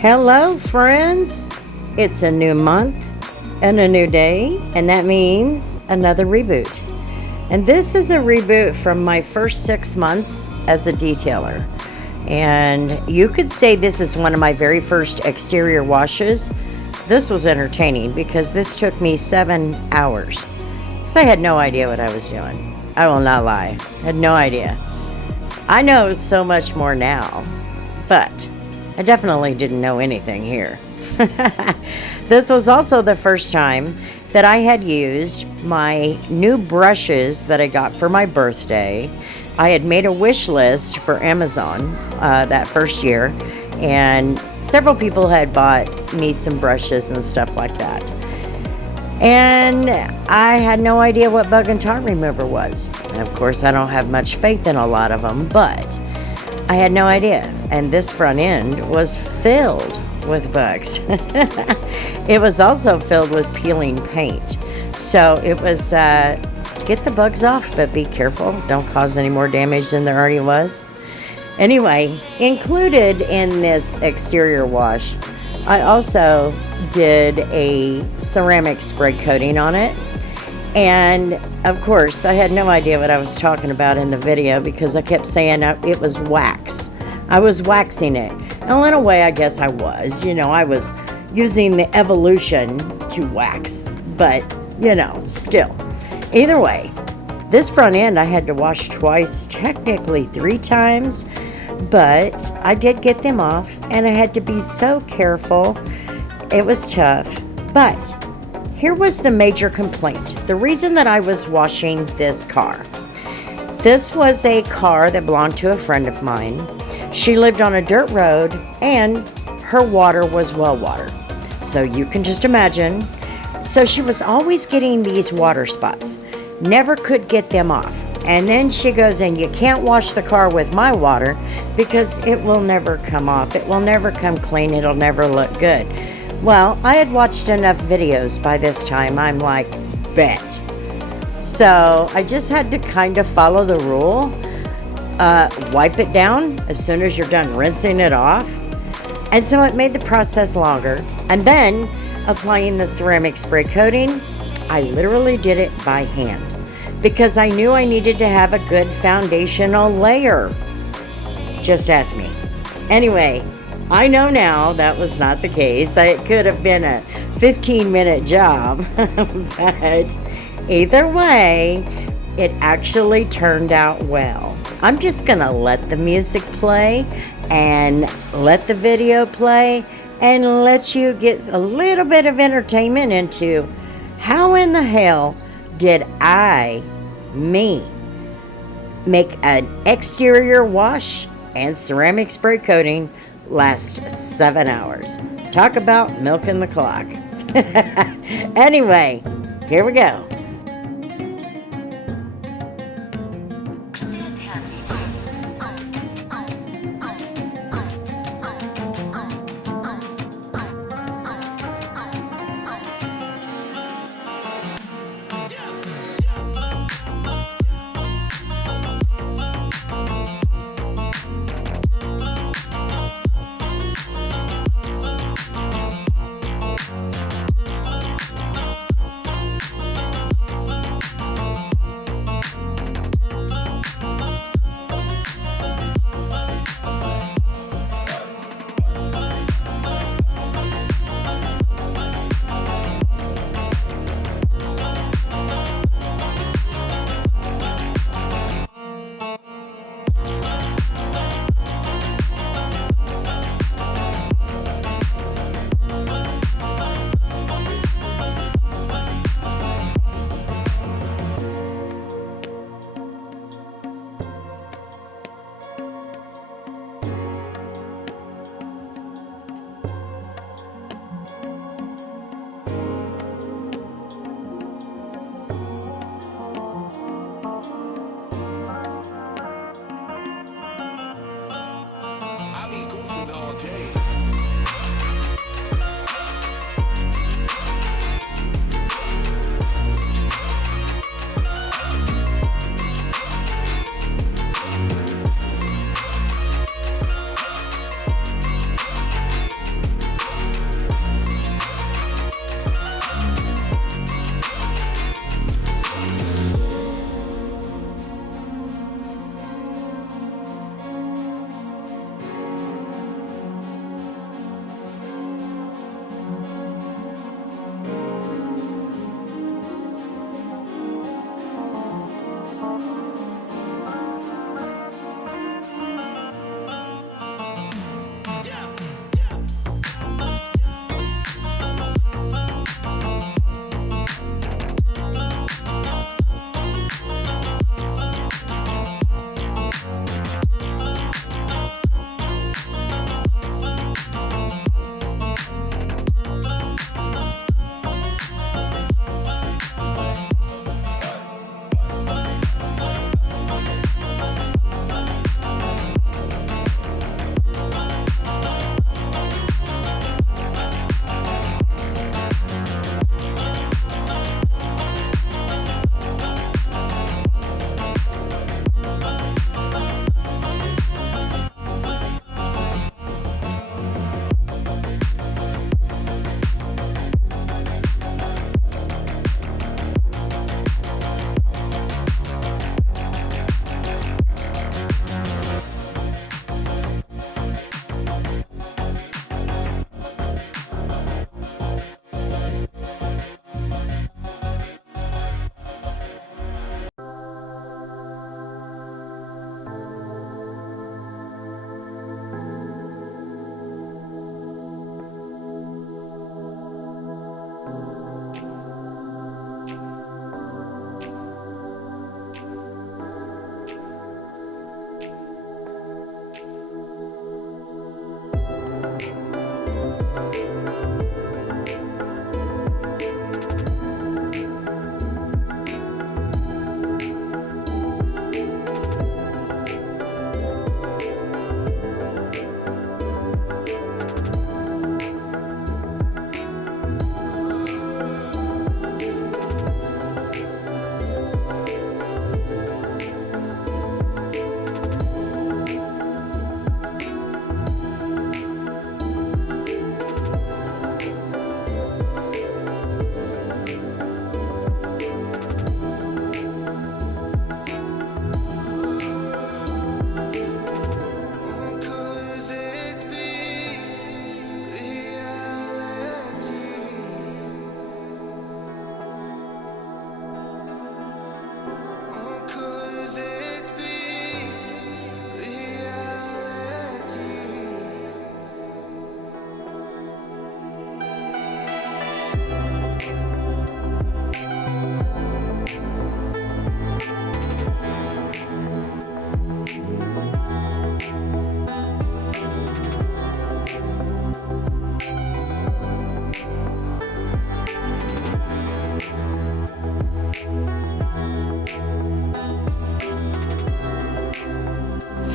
Hello, friends. It's a new month and a new day, and that means another reboot. And this is a reboot from my first 6 months as a detailer. And you could say this is one of my very first exterior washes. This was entertaining because this took me 7 hours. So I had no idea what I was doing. I will not lie. I had no idea. I know so much more now, but I definitely didn't know anything here. This was also the first time that I had used my new brushes that I got for my birthday. I had made a wish list for Amazon that first year, and several people had bought me some brushes and stuff like that. And I had no idea what bug and tar remover was. And of course, I don't have much faith in a lot of them, but I had no idea. And this front end was filled with bugs. It was also filled with peeling paint. So it was get the bugs off, but be careful. Don't cause any more damage than there already was. Anyway, included in this exterior wash, I also did a ceramic spray coating on it. And of course, I had no idea what I was talking about in the video because I kept saying it was wax. I was waxing it. And in a way, I guess I was. I was using the evolution to wax. But, still. Either way, this front end I had to wash twice, technically 3 times. But I did get them off, and I had to be so careful. It was tough. But here was the major complaint. The reason that I was washing this car. This was a car that belonged to a friend of mine. She lived on a dirt road, and her water was well water. So you can just imagine. So she was always getting these water spots. Never could get them off. And then she goes, and you can't wash the car with my water because it will never come off. It will never come clean. It'll never look good. Well, I had watched enough videos by this time. I'm like, bet. So I just had to kind of follow the rule. Wipe it down as soon as you're done rinsing it off. And so it made the process longer. And then applying the ceramic spray coating, I literally did it by hand because I knew I needed to have a good foundational layer. Just ask me. Anyway, I know now that was not the case. It could have been a 15-minute job. But either way, it actually turned out well. I'm just going to let the music play and let the video play and let you get a little bit of entertainment into how in the hell did me make an exterior wash and ceramic spray coating last 7 hours. Talk about milking the clock. Anyway, here we go.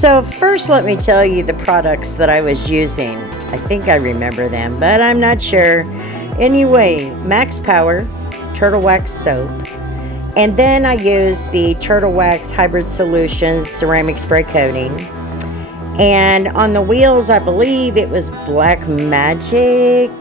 So first, let me tell you the products that I was using. I think I remember them, but I'm not sure. Anyway, Max Power Turtle Wax Soap. And then I used the Turtle Wax Hybrid Solutions Ceramic Spray Coating. And on the wheels, I believe it was Black Magic.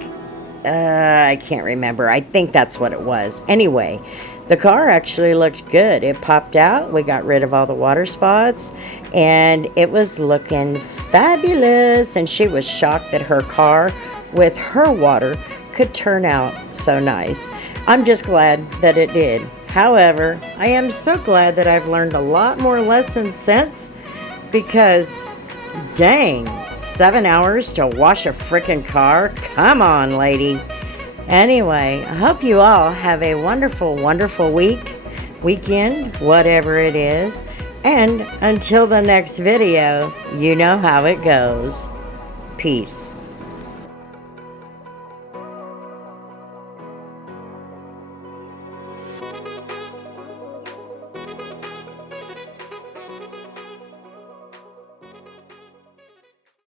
I can't remember. I think that's what it was. Anyway, the car actually looked good. It popped out. We got rid of all the water spots. And it was looking fabulous. And she was shocked that her car with her water could turn out so nice. I'm just glad that it did. However, I am so glad that I've learned a lot more lessons since, because dang, 7 hours to wash a freaking car? Come on, lady. Anyway, I hope you all have a wonderful, wonderful weekend, whatever it is. And until the next video, you know how it goes. Peace.